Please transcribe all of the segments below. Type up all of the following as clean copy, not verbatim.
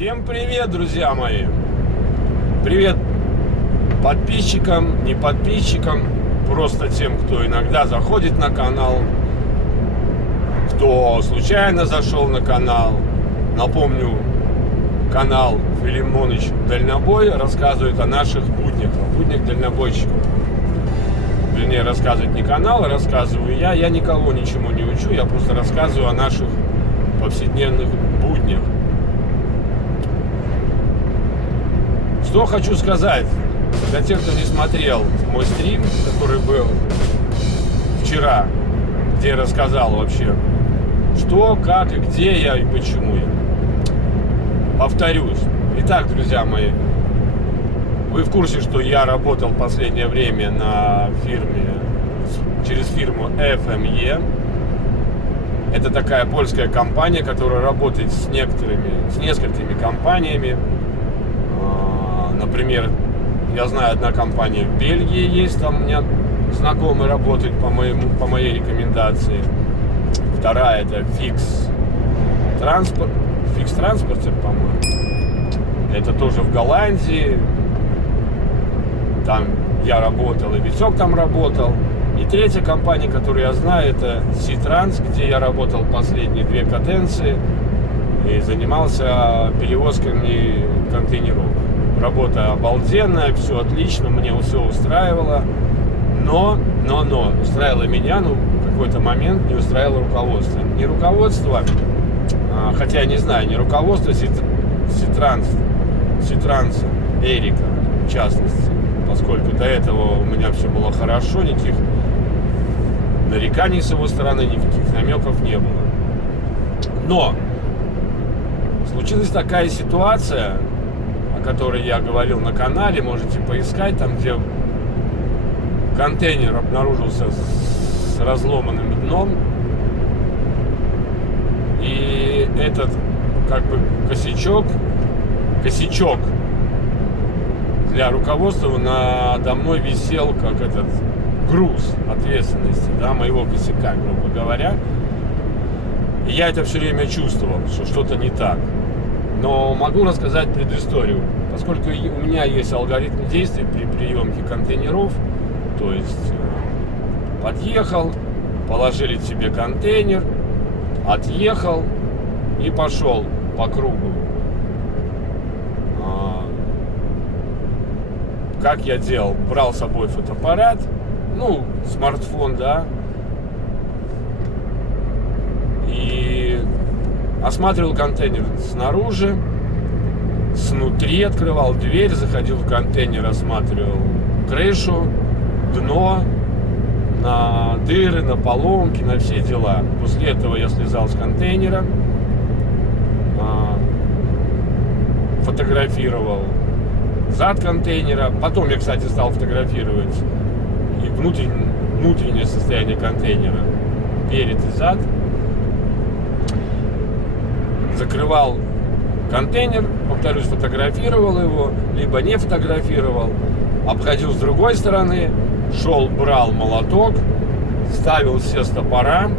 Всем привет, друзья мои! Привет подписчикам, не подписчикам, просто тем, кто иногда заходит на канал, кто случайно зашел на канал. Напомню, канал Филимоныч Дальнобой рассказывает о наших буднях, о буднях дальнобойщиков. Вернее, рассказывает не канал, а рассказываю я. Я никого ничему не учу, я просто рассказываю о наших повседневных буднях. Что хочу сказать для тех, кто не смотрел мой стрим, который был вчера, где я рассказал вообще, что, как и где я и почему я. Повторюсь. Итак, друзья мои, вы в курсе, что я работал в последнее время на фирме, через фирму FME. Это такая польская компания, которая работает с несколькими компаниями. Например, я знаю, одна компания в Бельгии есть, там у меня знакомый работает по моей рекомендации. Вторая — это Fix Transporter, по-моему. Это тоже в Голландии. Там я работал, и Витек там работал. И третья компания, которую я знаю, это Ситранс, где я работал последние 2 каденции и занимался перевозками контейнеров. Работа обалденная, все отлично, мне все устраивало. Но устраивало меня, в какой-то момент не устраивало руководство. Не руководство, хотя я не знаю, не руководство Ситранса, Эрика, в частности. Поскольку до этого у меня все было хорошо, никаких нареканий с его стороны, никаких намеков не было. Но случилась такая ситуация, о которой я говорил на канале, можете поискать, там, где контейнер обнаружился с разломанным дном. И этот, как бы, косячок для руководства надо мной висел как этот груз ответственности, да, моего косяка, грубо говоря. И я это все время чувствовал, что что-то не так. Но могу рассказать предысторию. Поскольку у меня есть алгоритм действий при приемке контейнеров, то есть подъехал, положили тебе контейнер, отъехал и пошел по кругу. Как я делал? Брал с собой фотоаппарат, смартфон, да, и осматривал контейнер снаружи, снутри открывал дверь, заходил в контейнер, осматривал крышу, дно, на дыры, на поломки, на все дела. После этого я слезал с контейнера, фотографировал зад контейнера. Потом я, кстати, стал фотографировать и внутреннее состояние контейнера, перед и зад. Закрывал контейнер, повторюсь, фотографировал его, либо не фотографировал, обходил с другой стороны, шел, брал молоток, ставил все стопора,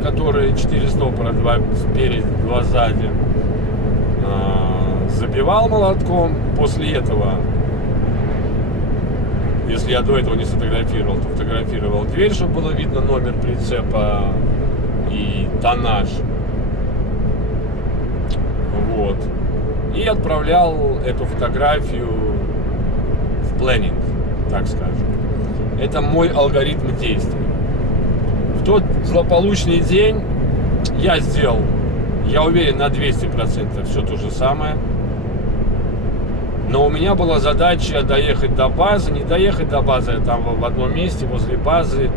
которые 4 стопора, 2 спереди, 2 сзади, забивал молотком. После этого, если я до этого не сфотографировал, то фотографировал дверь, чтобы было видно номер прицепа и тоннаж. Вот. И отправлял эту фотографию в планинг, так скажем. Это мой алгоритм действий. В тот злополучный день я сделал, я уверен, на 200% все то же самое. Но у меня была задача доехать до базы, не доехать до базы, а там в одном месте возле базы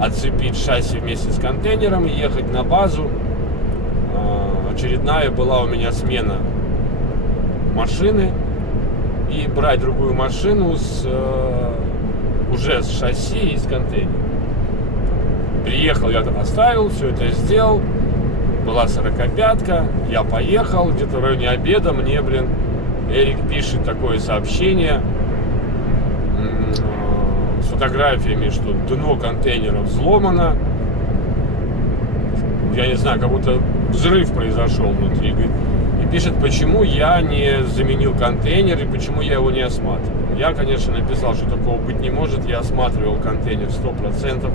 отцепить шасси вместе с контейнером и ехать на базу. Очередная была у меня смена машины, и брать другую машину уже с шасси и с контейнером. Приехал, я там оставил, все это сделал. Была 45-ка, я поехал, где-то в районе обеда мне, Эрик пишет такое сообщение с фотографиями, что дно контейнера взломано. Я не знаю, как будто взрыв произошел внутри. Говорит, И пишет, почему я не заменил контейнер и почему я его не осматривал. Я, конечно, написал, что такого быть не может. Я осматривал контейнер 100%.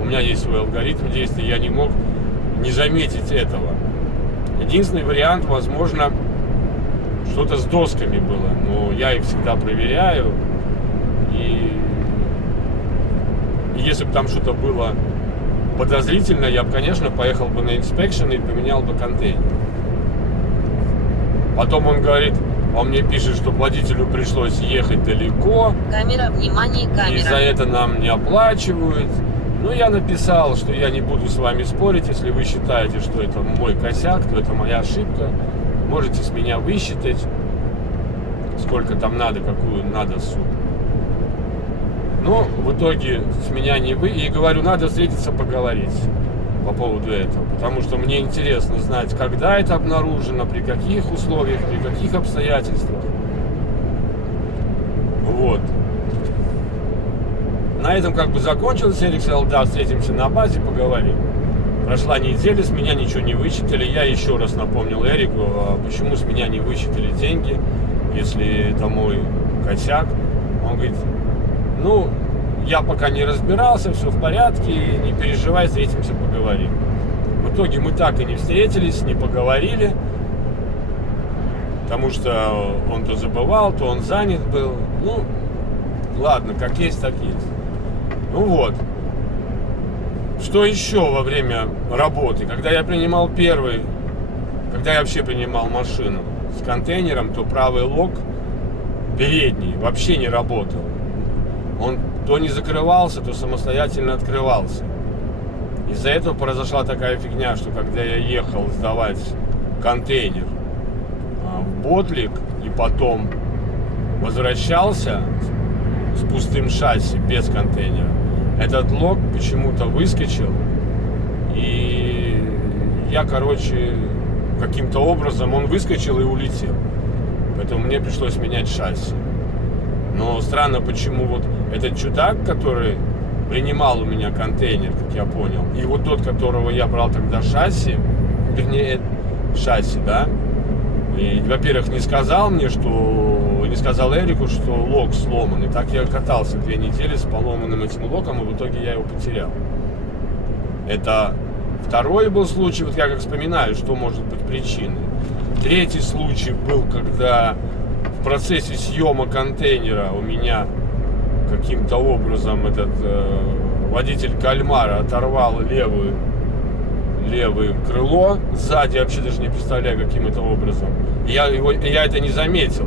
У меня есть свой алгоритм действий. Я не мог не заметить этого. Единственный вариант, возможно, что-то с досками было. Но я их всегда проверяю. И если бы там что-то было подозрительно, я бы, конечно, поехал бы на инспекшн и поменял бы контейнер. Потом он говорит, он мне пишет, что водителю пришлось ехать далеко. Камера, внимание, камера. И за это нам не оплачивают. Ну, я написал, что я не буду с вами спорить. Если вы считаете, что это мой косяк, то это моя ошибка. Можете с меня высчитать, сколько там надо, какую надо сумму. Но в итоге с меня не вы. И говорю, надо встретиться, поговорить по поводу этого. Потому что мне интересно знать, когда это обнаружено, при каких условиях, при каких обстоятельствах. Вот. На этом как бы закончилось. Эрик сказал, да, встретимся на базе, поговорим. Прошла неделя, с меня ничего не вычитали. Я еще раз напомнил Эрику, почему с меня не вычитали деньги, если это мой косяк. Он говорит, ну, я пока не разбирался, все в порядке, не переживай, встретимся, поговорим. В итоге мы так и не встретились, не поговорили, потому что он то забывал, то он занят был. Ну, ладно, как есть, так есть. Ну вот. Что еще во время работы? Когда я принимал когда я вообще принимал машину с контейнером, то правый лок передний вообще не работал. Он то не закрывался, то самостоятельно открывался. Из-за этого произошла такая фигня, что когда я ехал сдавать контейнер в Ботлик и потом возвращался с пустым шасси, без контейнера, этот лок почему-то выскочил, и я, каким-то образом он выскочил и улетел. Поэтому мне пришлось менять шасси. Но странно, почему вот этот чудак, который принимал у меня контейнер, как я понял, и вот тот, которого я брал тогда шасси, вернее, шасси, да, и, во-первых, не сказал Эрику, что лок сломан. И так я катался 2 недели с поломанным этим локом, и в итоге я его потерял. Это второй был случай, вот я как вспоминаю, что может быть причиной. Третий случай был, когда в процессе съема контейнера у меня каким-то образом этот водитель кальмара оторвал левое крыло сзади, я вообще даже не представляю, каким это образом. Я это не заметил.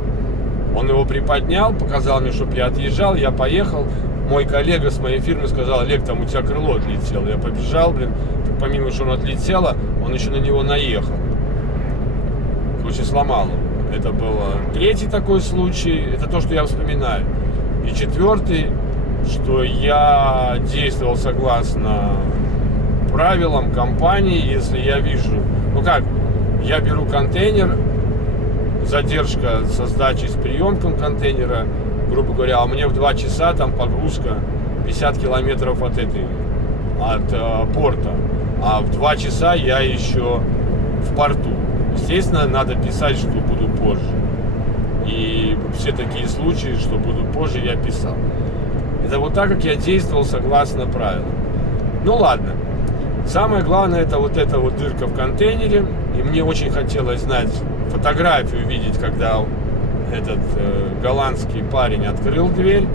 Он его приподнял, показал мне, чтобы я отъезжал, я поехал. Мой коллега с моей фирмы сказал, Олег, там у тебя крыло отлетело. Я побежал, так помимо, что оно отлетело, он еще на него наехал. Короче, сломал его. Это был третий такой случай, это то, что я вспоминаю. И четвертый, что я действовал согласно правилам компании, если я вижу, я беру контейнер, задержка со сдачей с приемком контейнера, грубо говоря, у меня в 2 часа там погрузка 50 километров от порта, а в 2 часа я еще в порту. Естественно, надо писать, что буду позже. И все такие случаи, что буду позже, я писал. Это вот так, как я действовал согласно правилам. Ну ладно. Самое главное, это вот эта вот дырка в контейнере. И мне очень хотелось знать, фотографию видеть, когда этот голландский парень открыл дверь.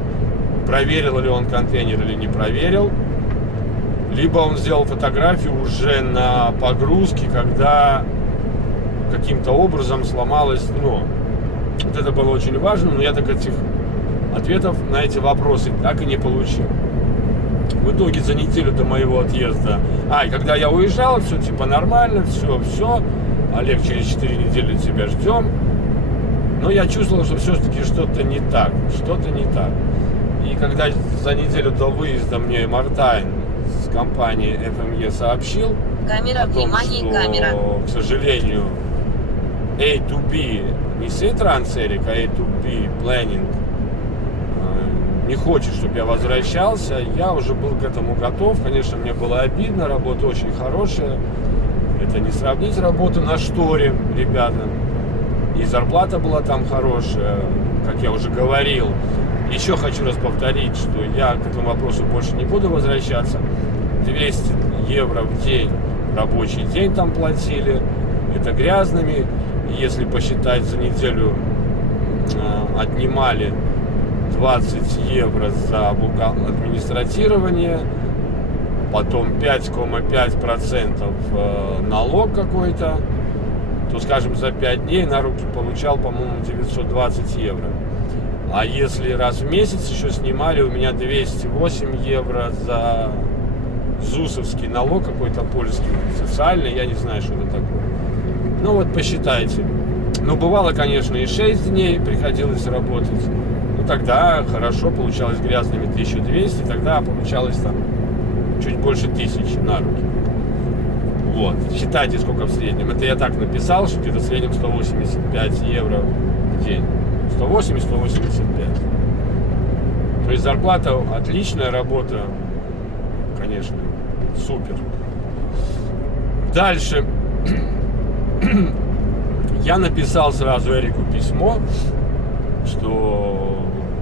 Проверил ли он контейнер или не проверил. Либо он сделал фотографию уже на погрузке, когда каким-то образом сломалось дно. Вот это было очень важно, но я так этих ответов на эти вопросы так и не получил. В итоге за неделю до моего отъезда, и когда я уезжал, все типа нормально, все, Олег, через 4 недели тебя ждем. Но я чувствовал, что все-таки что-то не так. И когда за неделю до выезда мне Мартайн с компании FME сообщил камера, о том, внимание, что, камера. к сожалению, A2B, не Трансерик, а A2B Planning не хочет, чтобы я возвращался, я уже был к этому готов. Конечно, мне было обидно, работа очень хорошая. Это не сравнить работу на шторе, ребята. И зарплата была там хорошая, как я уже говорил. Еще хочу раз повторить, что я к этому вопросу больше не буду возвращаться. 200 евро в день, рабочий день там платили. Это грязными. Если посчитать, за неделю отнимали 20 евро за администратирование, потом 5,5% налог какой-то, то, скажем, за 5 дней на руки получал, по-моему, 920 евро. А если раз в месяц еще снимали, у меня 208 евро за ЗУСовский налог какой-то польский, социальный, я не знаю, что это такое. Ну вот посчитайте. Ну бывало, конечно, и 6 дней приходилось работать. Ну тогда хорошо, получалось грязными 1200, тогда получалось там чуть больше 1000 на руки. Вот, считайте, сколько в среднем. Это я так написал, что где-то в среднем 185 евро в день. 180-185. То есть зарплата отличная, работа, конечно, супер. Дальше. Я написал сразу Эрику письмо, что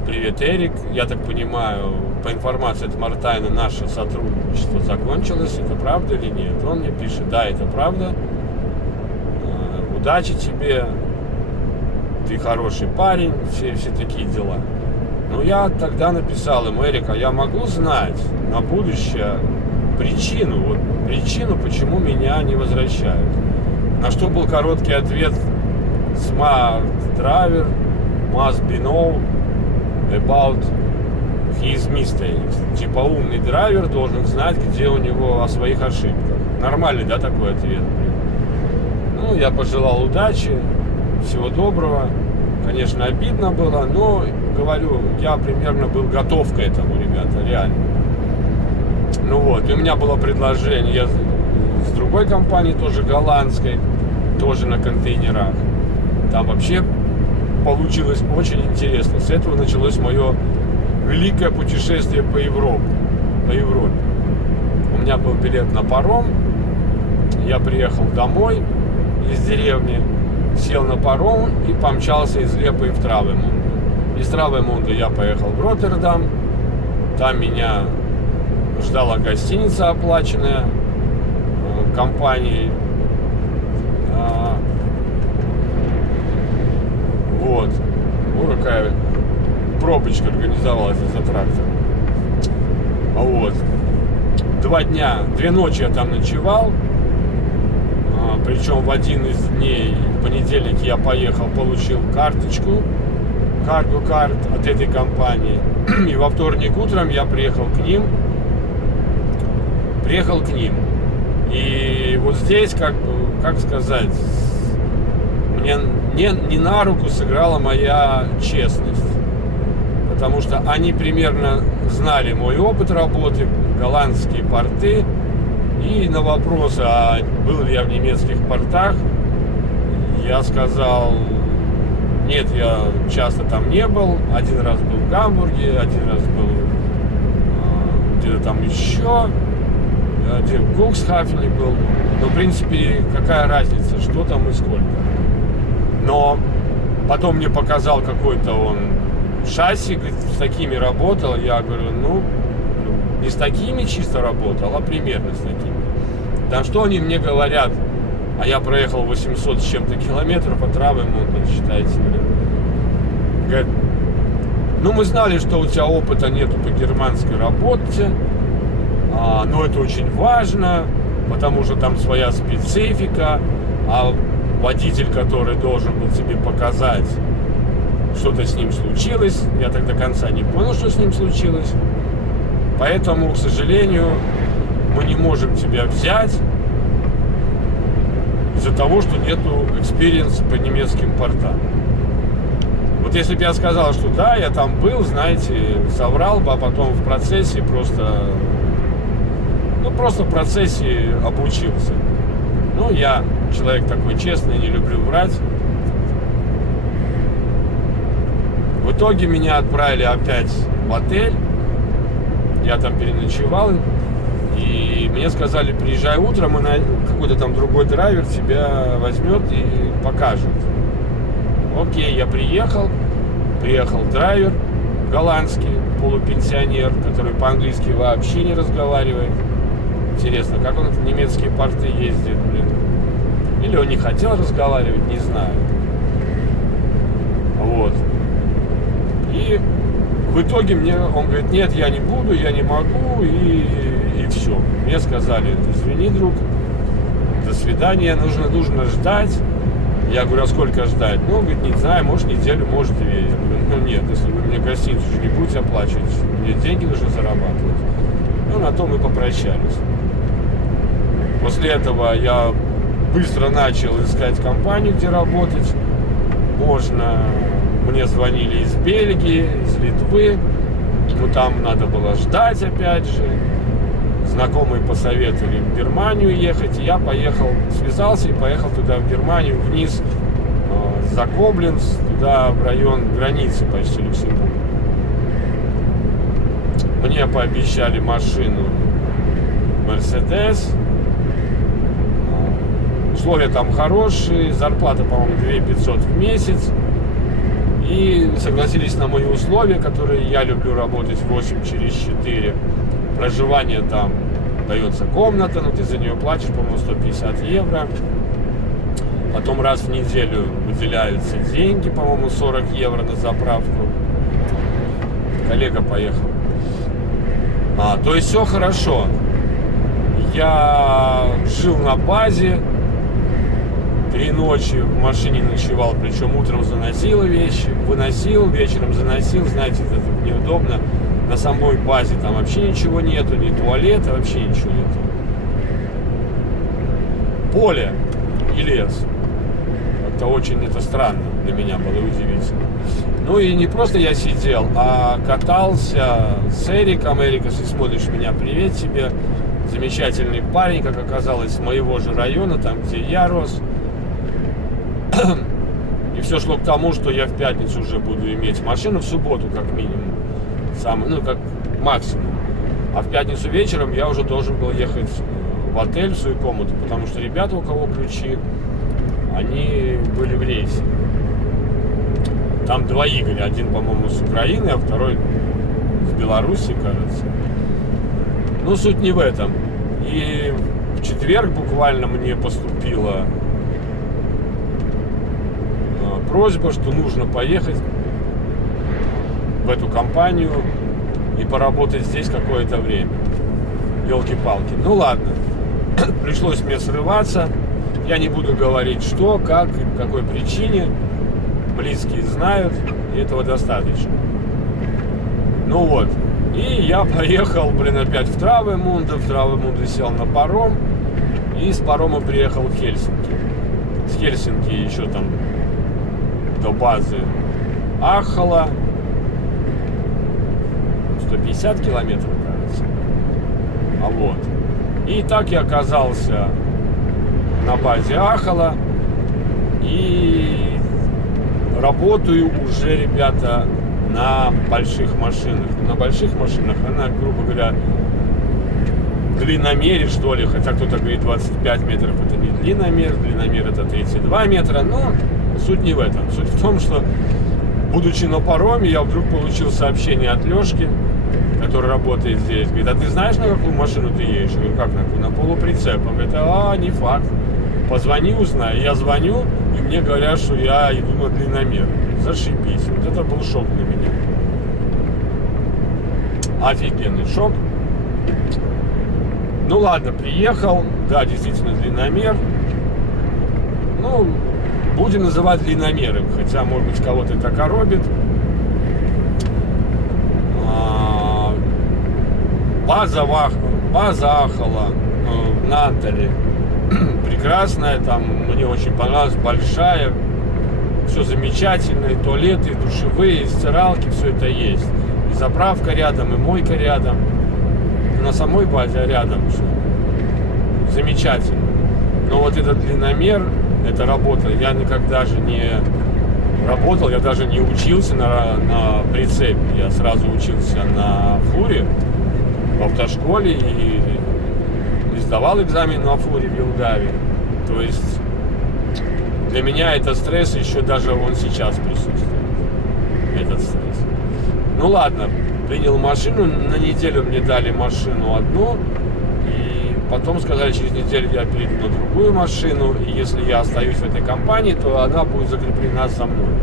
привет, Эрик, я так понимаю, по информации от Мартайна наше сотрудничество закончилось, это правда или нет? Он мне пишет, да, это правда, удачи тебе, ты хороший парень, все такие дела. Но я тогда написал ему, Эрик, а я могу знать на будущее причину, почему меня не возвращают? На что был короткий ответ: Smart driver must be know about his mistakes. Типа умный драйвер должен знать, где у него о своих ошибках. Нормальный, да, такой ответ? Ну, я пожелал удачи, всего доброго. Конечно, обидно было, но, говорю, я примерно был готов к этому, ребята, реально. Ну вот, и у меня было предложение, я с другой компанией, тоже голландской, тоже на контейнерах. Там вообще получилось очень интересно. С этого началось мое великое путешествие по Европе. У меня был билет на паром. Я приехал домой из деревни, сел на паром и помчался из Лепы в Травемунду. Из Травемунда я поехал в Роттердам. Там меня ждала гостиница, оплаченная компанией. Вот. Ну, какая пробочка организовалась из-за трактора. Вот. 2 ночи я там ночевал. Причем в один из дней, в понедельник, я поехал, получил карточку, карго-карт от этой компании. И во вторник утром я приехал к ним. И вот здесь, как сказать, мне не на руку сыграла моя честность. Потому что они примерно знали мой опыт работы, голландские порты. И на вопрос, а был ли я в немецких портах, я сказал, нет, я часто там не был. Один раз был в Гамбурге, один раз был где-то там еще, один в Куксхафене был. Но, в принципе, какая разница, что там и сколько. Но потом мне показал какой-то он шасси, говорит, с такими работал. Я говорю, ну, не с такими чисто работал, а примерно с такими. Да что они мне говорят? А я проехал 800 с чем-то километров от Травемунда, считайте, блин. Говорят, ну мы знали, что у тебя опыта нету по германской работе, но это очень важно, потому что там своя специфика, а водитель, который должен был тебе показать, что-то с ним случилось, я так до конца не понял, что с ним случилось, поэтому, к сожалению, мы не можем тебя взять из-за того, что нету экспириенса по немецким портам. Вот если бы я сказал, что да, я там был, знаете, соврал бы, а потом в процессе просто в процессе обучился. Ну, я человек такой честный, не люблю врать. В итоге меня отправили опять в отель. Я там переночевал И мне сказали, приезжай утром, и какой-то там другой драйвер тебя возьмет и покажет. Окей, я приехал драйвер голландский, полупенсионер, который по-английски вообще не разговаривает. Интересно, как он в немецкие порты ездит, блин. Или он не хотел разговаривать, не знаю. Вот. И в итоге он говорит, нет, я не буду, я не могу, и все. Мне сказали, извини, друг, до свидания, нужно ждать. Я говорю, а сколько ждать? Ну, он говорит, не знаю, может неделю, может 2. Я говорю, ну нет, если вы мне гостиницу уже не будете оплачивать, мне деньги нужно зарабатывать. Ну, на то мы попрощались. После этого я быстро начал искать компанию, где работать можно. Мне звонили из Бельгии, из Литвы. Ну, там надо было ждать опять же. Знакомые посоветовали в Германию ехать. И я поехал, связался и поехал туда, в Германию, вниз, за Кобленц, туда, в район границы почти Люксембурга. Мне пообещали машину Mercedes. Условия там хорошие, зарплата, по-моему, 2500 в месяц. И согласились на мои условия, которые я люблю работать 8/4. Проживание там дается комната, но ты за нее платишь, по-моему, 150 евро. Потом раз в неделю выделяются деньги, по-моему, 40 евро на заправку. Коллега поехал. То есть все хорошо. Я жил на базе. 3 ночи в машине ночевал, причем утром заносил вещи, выносил, вечером заносил. Знаете, это так неудобно. На самой базе там вообще ничего нету, ни туалета, вообще ничего нету. Поле и лес. Как-то очень это странно для меня было, удивительно. Ну и не просто я сидел, а катался с Эриком. Эрик, если смотришь меня, привет тебе. Замечательный парень, как оказалось, с моего же района, там, где я рос. И все шло к тому, что я в пятницу уже буду иметь машину, в субботу как минимум, как максимум. А в пятницу вечером я уже должен был ехать в отель, в свою комнату, потому что ребята, у кого ключи, они были в рейсе. Там 2 Игоря, один, по-моему, с Украины, а второй с Беларуси, кажется. Но суть не в этом. И в четверг буквально мне поступила просьба, что нужно поехать в эту компанию и поработать здесь какое-то время. Ёлки-палки. Ну ладно. Пришлось мне срываться. Я не буду говорить, что, как и по какой причине. Близкие знают, и этого достаточно. Ну вот. И я поехал, опять в Травемунде. В Травемунде сел на паром. И с парома приехал в Хельсинки. С Хельсинки еще там до базы Ахала 150 километров, кажется. Вот. И так я оказался на базе Ахала. И работаю уже, ребята, на больших машинах. На больших машинах она, грубо говоря, длинномере, что ли, хотя кто-то говорит 25 метров это не длинномер, длинномер это 32 метра, но суть не в этом. Суть в том, что, будучи на пароме, я вдруг получил сообщение от Лешки, который работает здесь. Говорит, а ты знаешь, на какую машину ты едешь? Я говорю, как на какую? На полуприцеп. Он говорит, не факт. Позвони, узнай. Я звоню, и мне говорят, что я иду на длинномер. Зашибись. Вот это был шок для меня. Офигенный шок. Ну ладно, приехал. Да, действительно длинномер. Ну, будем называть длинномером. Хотя, может быть, кого-то это коробит. База Ахала в Нантале. Прекрасная, там мне очень понравилось, большая. Все замечательно, и туалеты, и душевые, и стиралки, все это есть. И заправка рядом, и мойка рядом. На самой базе рядом все. Замечательно. Но вот этот длинномер, эта работа, я никогда же не работал, я даже не учился на прицепе. Я сразу учился на фуре в автошколе, и сдавал экзамен на фуре в Елгаве. То есть для меня этот стресс еще даже он сейчас присутствует. Этот стресс. Ну ладно, принял машину, на неделю мне дали машину одну, и потом сказали, через неделю я перейду на другую машину, и если я остаюсь в этой компании, то она будет закреплена за мной.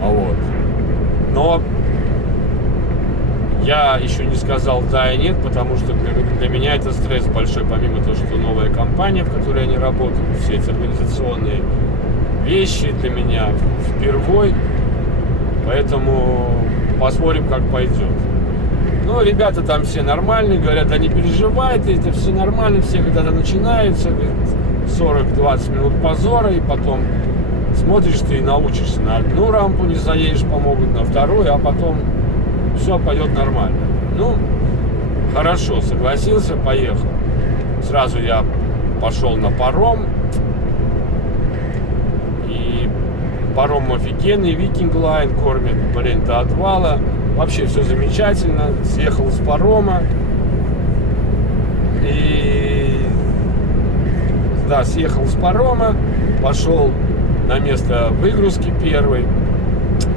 Вот. Но я еще не сказал да и нет, потому что для меня это стресс большой, помимо того, что новая компания, в которой я не работаю, все эти организационные вещи для меня впервой, поэтому посмотрим, как пойдет. Ну, ребята там все нормальные, говорят, да не переживай, это все нормально, все когда-то начинаются, 40-20 минут позора, и потом смотришь, ты научишься, на одну рампу не заедешь, помогут на вторую, а потом все пойдет нормально. Ну, хорошо, согласился, поехал. Сразу я пошел на паром. И паром офигенный, Viking Line, кормит, блин, до отвала. Вообще все замечательно. Съехал с парома. И да, съехал с парома, пошел на место выгрузки первой.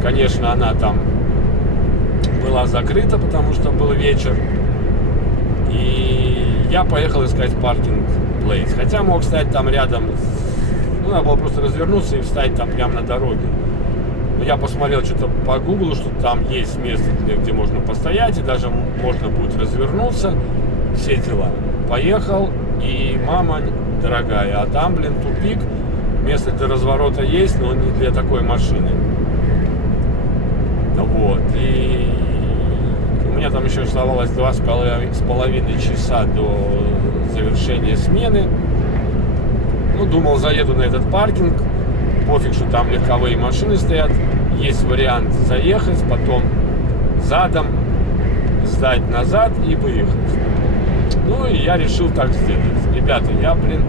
Конечно, она там была закрыта, потому что был вечер. И я поехал искать паркинг плейс. Хотя мог стать там рядом. Ну, надо было просто развернуться и встать там прямо на дороге. Но я посмотрел что-то по гуглу, что там есть место, где можно постоять, и даже можно будет развернуться. Все дела. Поехал, и мама дорогая, а там, блин, тупик. Место для разворота есть, но не для такой машины. Вот. И у меня там еще оставалось 2,5 часа до завершения смены. Ну, думал, заеду на этот паркинг. Пофиг, что там легковые машины стоят. Есть вариант заехать, потом задом сдать назад и выехать. Ну, и я решил так сделать. Ребята, я, блин,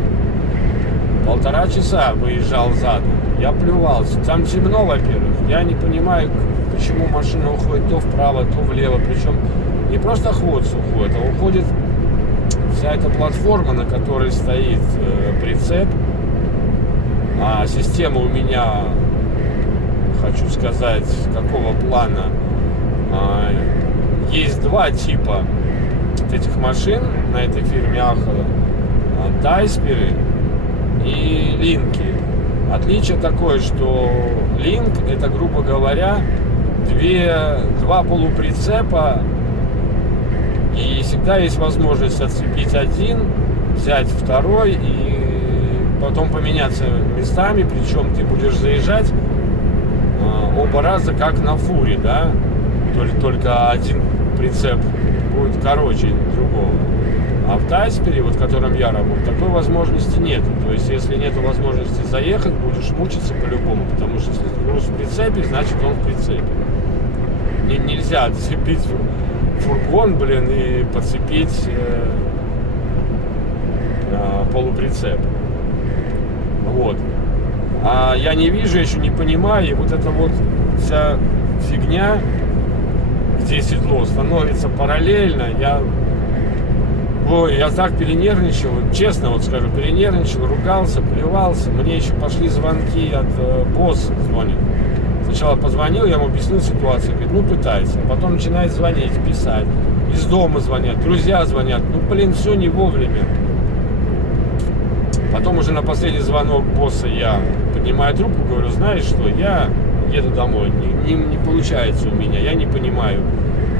1,5 часа выезжал задом. Я плювался. Там темно, во-первых. Я не понимаю, почему машина уходит то вправо, то влево. Причем не просто хвост уходит, а уходит вся эта платформа, на которой стоит прицеп. А система у меня, хочу сказать, какого плана. Есть два типа этих машин на этой фирме Ахова. Тайсперы и линки. Отличие такое, что линк — это, грубо говоря, два полуприцепа, и всегда есть возможность отцепить один, взять второй и потом поменяться местами, причем ты будешь заезжать оба раза как на фуре, да, только один прицеп будет короче другого. А в Тайспере, вот в котором я работаю, такой возможности нет. То есть, если нет возможности заехать, будешь мучиться по-любому. Потому что если груз в прицепе, значит он в прицепе. Нельзя отцепить фургон, блин, и подцепить полуприцеп. Вот. А я не вижу, еще не понимаю. И вот эта вот вся фигня, где седло становится параллельно, я так перенервничал, честно вот скажу, перенервничал, ругался, плевался. Мне еще пошли звонки от босса, звонит. Сначала позвонил, я ему объяснил ситуацию, говорит, ну пытайся. А потом начинает звонить, писать. Из дома звонят, друзья звонят. Ну блин, все не вовремя. Потом уже на последний звонок босса я поднимаю трубку, говорю, знаешь что, я еду домой. Не получается у меня, я не понимаю,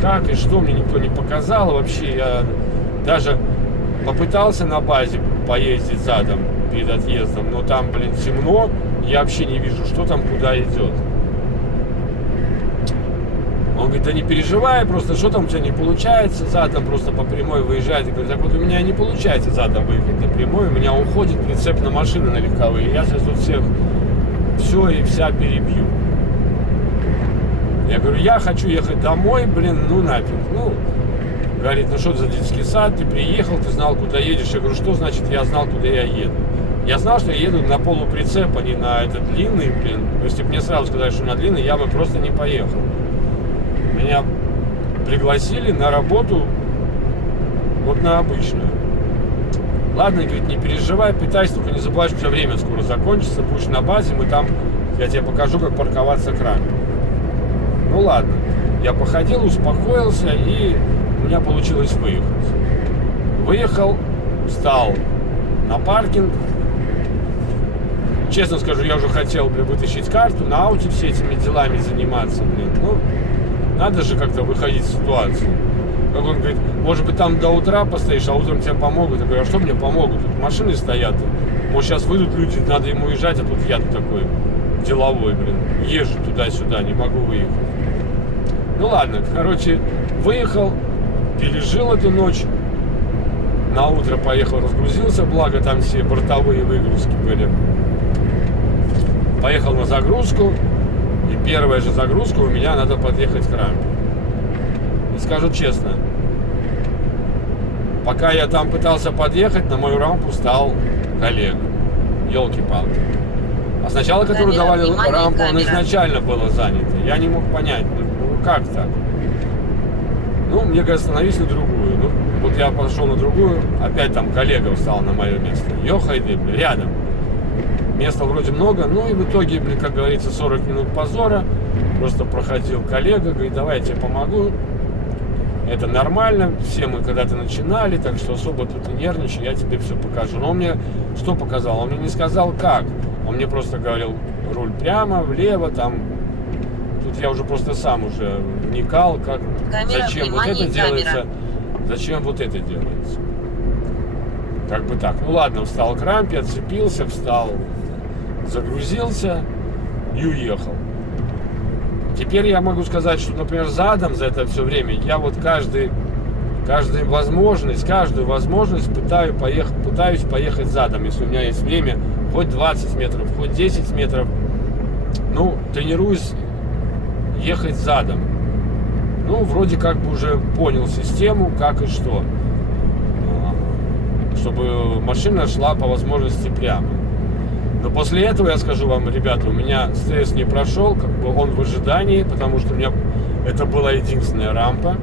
как и что, мне никто не показал. Вообще я даже попытался на базе поездить задом перед отъездом, но там, блин, темно, я вообще не вижу, что там, куда идет. Он говорит, да не переживай, просто что там у тебя не получается задом, просто по прямой выезжать. Я говорю, так вот у меня не получается задом выехать на прямой, у меня уходит прицеп на машины на легковые, я сейчас тут всех все и вся перебью. Я говорю, я хочу ехать домой, блин, ну нафиг, ну. Говорит, ну что за детский сад, ты приехал, ты знал, куда едешь. Я говорю, что значит я знал, куда я еду? Я знал, что я еду на полуприцеп, а не на этот длинный, блин. То есть, если бы мне сразу сказали, что на длинный, я бы просто не поехал. Меня пригласили на работу вот на обычную. Ладно, говорит, не переживай, питайся, только не забывай, что у тебя время скоро закончится, будешь на базе, мы там, я тебе покажу, как парковаться к рампе. Ну ладно, я походил, успокоился, и у меня получилось выехать. Выехал, встал на паркинг. Честно скажу, я уже хотел, вытащить карту, на ауте все этими делами заниматься, Ну, надо же как-то выходить из ситуации. Как он говорит, может быть, там до утра постоишь, а утром тебе помогут. Я говорю, а что мне помогут? Тут машины стоят. Может, сейчас выйдут люди, надо ему уезжать, а тут я такой деловой, езжу туда-сюда, не могу выехать. Ну ладно, короче, выехал, пережил эту ночь. На утро поехал, разгрузился, благо там все бортовые выгрузки были. Поехал на загрузку, и первая же загрузка у меня, надо подъехать к рампе. И скажу честно, пока я там пытался подъехать, на мою рампу стал коллега. Ёлки-палки. А сначала, который давали рампу, он изначально было занято. Я не мог понять, ну как так? Ну, мне говорят, становись на другую. Ну, вот я пошел на другую, опять там коллега встал на мое место. Ёхайды, рядом. Места вроде много, ну и в итоге, как говорится, 40 минут позора. Просто проходил коллега, говорит, давай я тебе помогу. Это нормально, все мы когда-то начинали, так что особо тут и нервничай, я тебе все покажу. Но он мне что показал? Он мне не сказал как. Он мне просто говорил, руль прямо, влево, там. Тут я уже просто сам уже вникал, как, зачем вот это делается, зачем вот это делается. Как бы так. Ну ладно, встал к рампе, отцепился, встал, загрузился и уехал. Теперь я могу сказать, что, например, задом за это все время я вот каждую возможность пытаюсь поехать задом, если у меня есть время, хоть 20 метров, хоть 10 метров, ну, тренируюсь ехать задом. Ну, вроде как бы уже понял систему, как и что, чтобы машина шла по возможности прямо. Но после этого я скажу вам, ребята, у меня стресс не прошел, как бы он в ожидании, потому что у меня это была единственная рампа.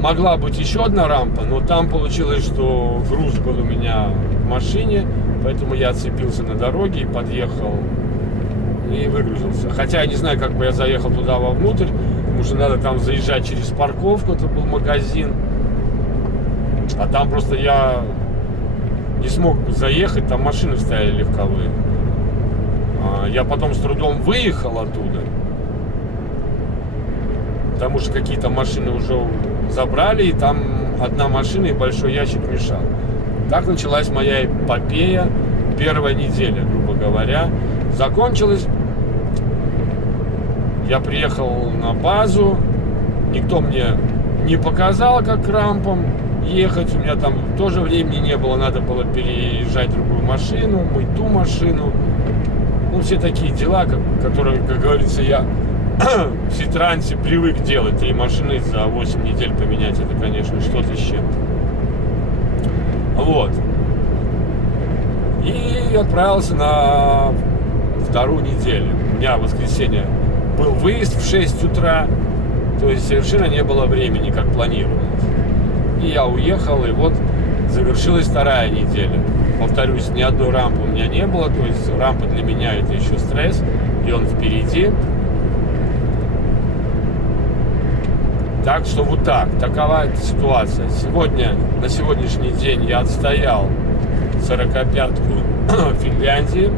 Могла быть еще одна рампа, но там получилось, что груз был у меня в машине, поэтому я отцепился на дороге и подъехал и выгрузился. Хотя я не знаю, как бы я заехал туда вовнутрь, потому что надо там заезжать через парковку, это был магазин. А там просто я не смог заехать, там машины стояли легковые. Я потом с трудом выехал оттуда, потому что какие-то машины уже забрали, и там одна машина и большой ящик мешал. Так началась моя эпопея, первая неделя, грубо говоря. Закончилась. Я приехал на базу, никто мне не показал, как к рампам ехать, у меня там тоже времени не было, надо было переезжать другую машину, мыть ту машину. Ну, все такие дела, которые, как говорится, я в Ситрансе привык делать. 3 машины за 8 недель поменять, это, конечно, что-то с чем-то. Вот. И отправился на 2-ю неделю. У меня в воскресенье был выезд в 6 утра, то есть совершенно не было времени, как планировалось. И я уехал, и вот завершилась 2-я неделя. Повторюсь, ни одной рампы у меня не было, то есть рампа для меня это еще стресс, и он впереди. Так что вот так, такова эта ситуация. Сегодня, на сегодняшний день я отстоял 45-ку в Финляндии.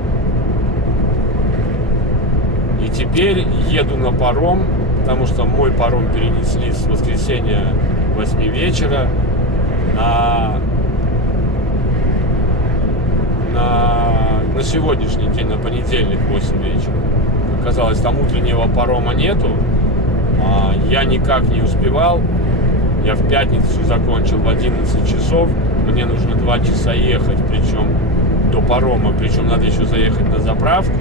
И теперь еду на паром, потому что мой паром перенесли с воскресенья 8 вечера на сегодняшний день, на понедельник 8 вечера. Оказалось, там утреннего парома нету. Я никак не успевал. Я в пятницу закончил в 11 часов. Мне нужно 2 часа ехать, причем до парома, причем надо еще заехать на заправку.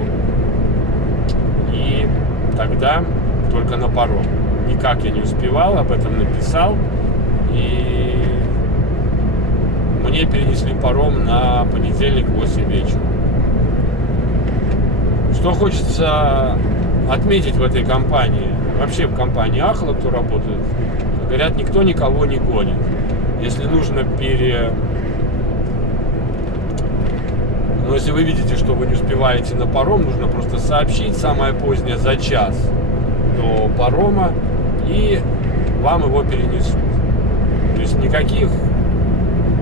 И тогда только на паром. Никак я не успевал, об этом написал. И мне перенесли паром на понедельник 8 вечера. Что хочется отметить в этой компании, вообще в компании Ахла, кто работает, говорят, никто никого не гонит. Если нужно Но если вы видите, что вы не успеваете на паром, нужно просто сообщить самое позднее за час до парома, и вам его перенесут. То есть никаких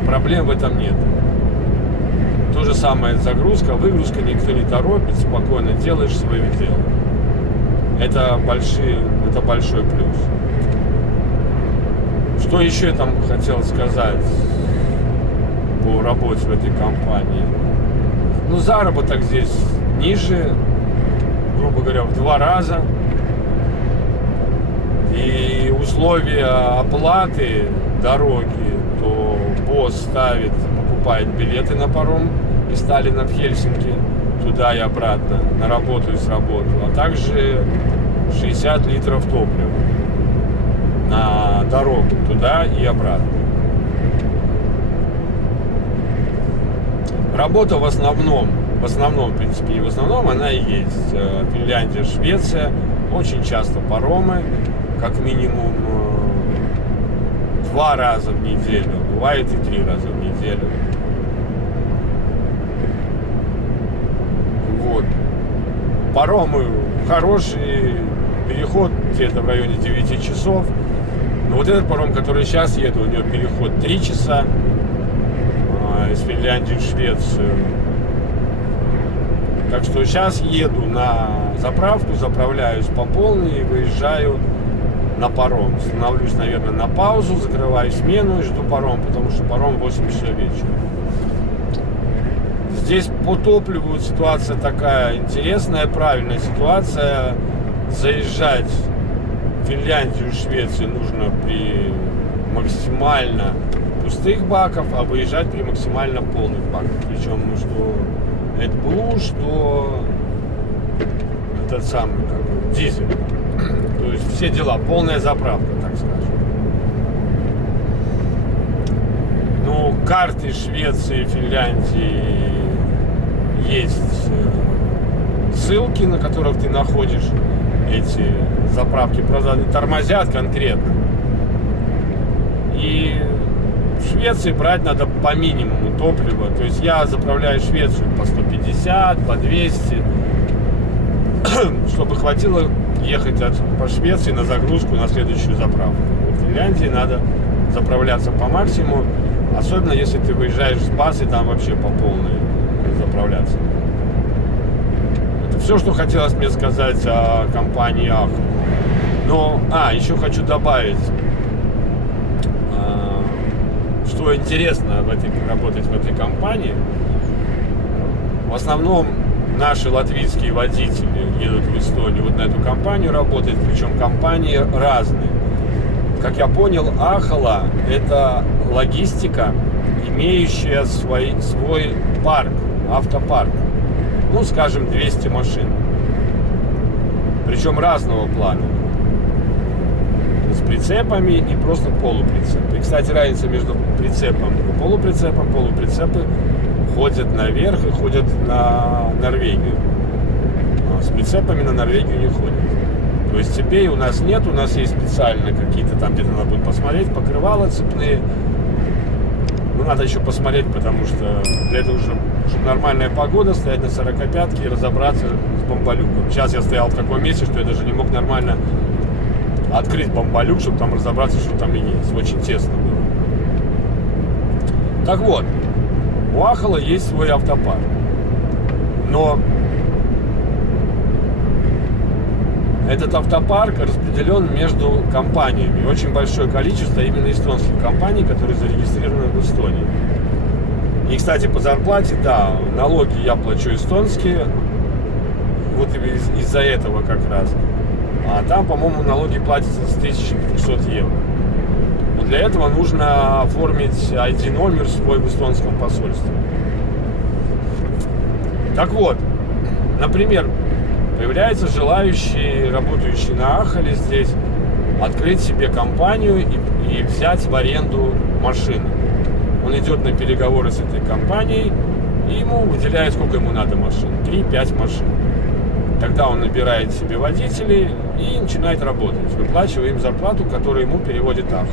проблем в этом нет. То же самое загрузка, выгрузка, никто не торопит, спокойно делаешь свое дело. Это большой плюс. Что еще я там хотел сказать по работе в этой компании? Ну, заработок здесь ниже, грубо говоря, в 2 раза. И условия оплаты дороги, то босс покупает билеты на паром из Сталина в Хельсинки, туда и обратно, на работу и с работы, а также 60 литров топлива на дорогу туда и обратно. Работа в основном, в принципе, не в основном, она и есть. Финляндия, Швеция, очень часто паромы, как минимум 2 раза в неделю, бывает и 3 раза в неделю. Вот. Паромы хороший, переход где-то в районе 9 часов. Но вот этот паром, который сейчас еду, у него переход 3 часа из Финляндии в Швецию. Так что сейчас еду на заправку, заправляюсь по полной и выезжаю на паром. Становлюсь, наверное, на паузу, закрываю смену и жду паром, потому что паром в 8 часов вечера. Здесь по топливу ситуация такая интересная, правильная ситуация. Заезжать в Финляндию и Швецию нужно при максимально пустых баков, а выезжать при максимально полных баках. Причем, что AdBlue, что этот самый дизель. То есть все дела, полная заправка, так скажем. Ну, карты Швеции, Финляндии есть ссылки, на которых ты находишь эти заправки. Правда, они тормозят конкретно. И в Швеции брать надо по минимуму топлива. То есть я заправляю Швецию по 150, по 200, чтобы хватило ехать по Швеции на загрузку на следующую заправку. В Финляндии надо заправляться по максимуму, особенно если ты выезжаешь с базы, там вообще по полной заправляться. Это все, что хотелось мне сказать о компании Ахо. Но, еще хочу добавить, что интересно работать в этой компании. В основном наши латвийские водители едут в Эстонию вот на эту компанию работать, причем компании разные. Как я понял, Ахала — это логистика, имеющая свой парк, автопарк. Ну, скажем, 200 машин. Причем разного плана. С прицепами и просто полуприцепы. И, кстати, разница между прицепом и полуприцепом. Полуприцепы ходят наверх и ходят на Норвегию. А с прицепами на Норвегию не ходят. То есть цепей у нас нет, у нас есть специально какие-то там, где-то надо будет посмотреть, покрывала цепные. Ну, надо еще посмотреть, потому что для этого уже, чтобы нормальная погода, стоять на 45-ке и разобраться с бомболюком. Сейчас я стоял в таком месте, что я даже не мог нормально открыть бомболюк, чтобы там разобраться, что там и есть. Очень тесно было. Так вот, у Ахала есть свой автопарк. Но этот автопарк распределен между компаниями. Очень большое количество именно эстонских компаний, которые зарегистрированы в Эстонии. И, кстати, по зарплате, да, налоги я плачу эстонские. Вот из-за этого как раз. А там, по-моему, налоги платятся с 1200 евро. Но для этого нужно оформить ID-номер свой в эстонском посольстве. Так вот, например, появляются желающие, работающие на Ахале здесь, открыть себе компанию и взять в аренду машину. Он идет на переговоры с этой компанией, и ему выделяют, сколько ему надо машин. 3-5 машин. Тогда он набирает себе водителей и начинает работать, выплачивая им зарплату, которую ему переводит Ахал.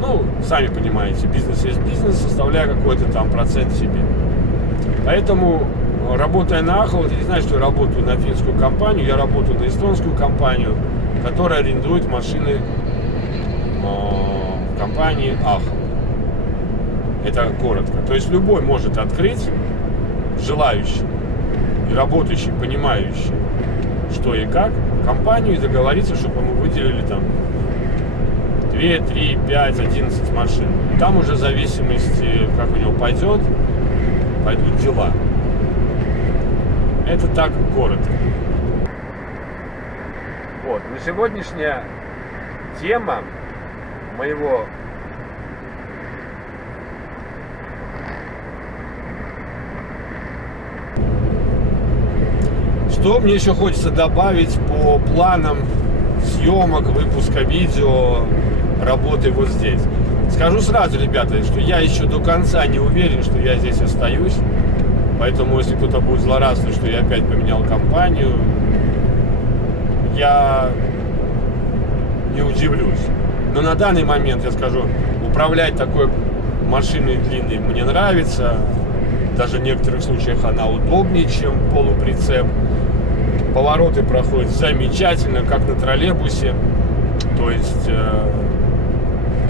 Ну, сами понимаете, бизнес есть бизнес, составляя какой-то там процент себе. Поэтому, работая на Ахал, ты не знаешь, что я работаю на финскую компанию, я работаю на эстонскую компанию, которая арендует машины в компании Ахал. Это коротко. То есть любой может открыть, желающий и работающий, понимающий, что и как, компанию и договориться, чтобы ему выделили там 2, 3, 5, 11 машин. Там уже в зависимости, как у него пойдут дела. Это так коротко. Вот. На сегодняшняя тема моего что мне еще хочется добавить по планам съемок, выпуска видео, работы вот здесь. Скажу сразу, ребята, что я еще до конца не уверен, что я здесь остаюсь. Поэтому, если кто-то будет злорадствовать, что я опять поменял компанию, я не удивлюсь. Но на данный момент, я скажу, управлять такой машиной длинной мне нравится. Даже в некоторых случаях она удобнее, чем полуприцеп. Повороты проходят замечательно, как на троллейбусе. То есть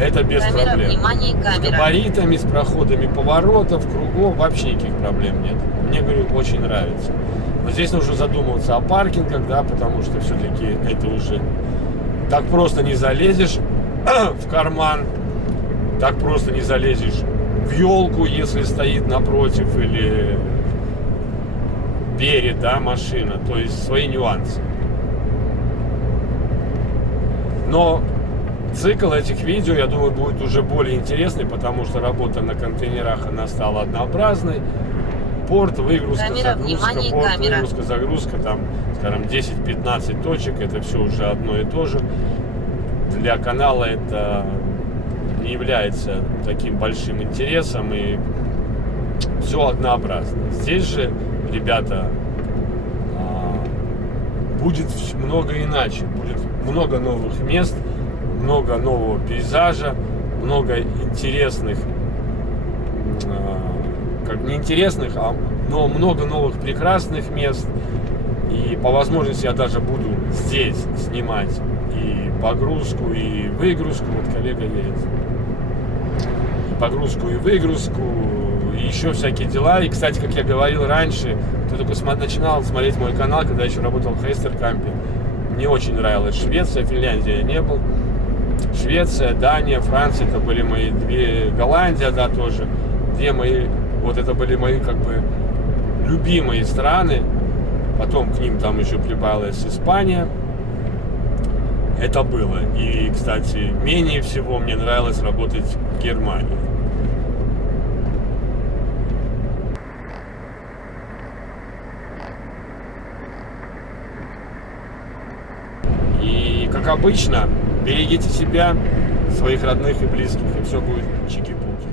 это без проблем. Внимание, с габаритами, с проходами поворотов, кругов вообще никаких проблем нет. Мне, говорю, очень нравится. Но здесь нужно задумываться о паркингах, да, потому что все-таки это уже так просто не залезешь в карман, так просто не залезешь в елку, если стоит напротив, или перед, да, машина. То есть свои нюансы. Но цикл этих видео, я думаю, будет уже более интересный, потому что работа на контейнерах, она стала однообразной. Порт, выгрузка, камера, загрузка, внимание, порт, камера. выгрузка, загрузка, там, скажем, 10-15 точек, это все уже одно и то же. Для канала это не является таким большим интересом, и все однообразно. Здесь же, ребята, будет много иначе, будет много новых мест, много нового пейзажа, много интересных, как не интересных, но много новых прекрасных мест. И по возможности я даже буду здесь снимать и погрузку, и выгрузку. Вот коллега едет. И погрузку, и выгрузку, и еще всякие дела. И, кстати, как я говорил раньше, кто только начинал смотреть мой канал, когда я еще работал в Хейстеркампе, мне очень нравилась Швеция, Финляндия я не был. Швеция, Дания, Франция, это были мои две, Голландия, да, тоже, две мои, вот это были мои, как бы, любимые страны. Потом к ним там еще прибавилась Испания. Это было. И, кстати, менее всего мне нравилось работать в Германии. И, как обычно, берегите себя, своих родных и близких, и все будет чики-пуки.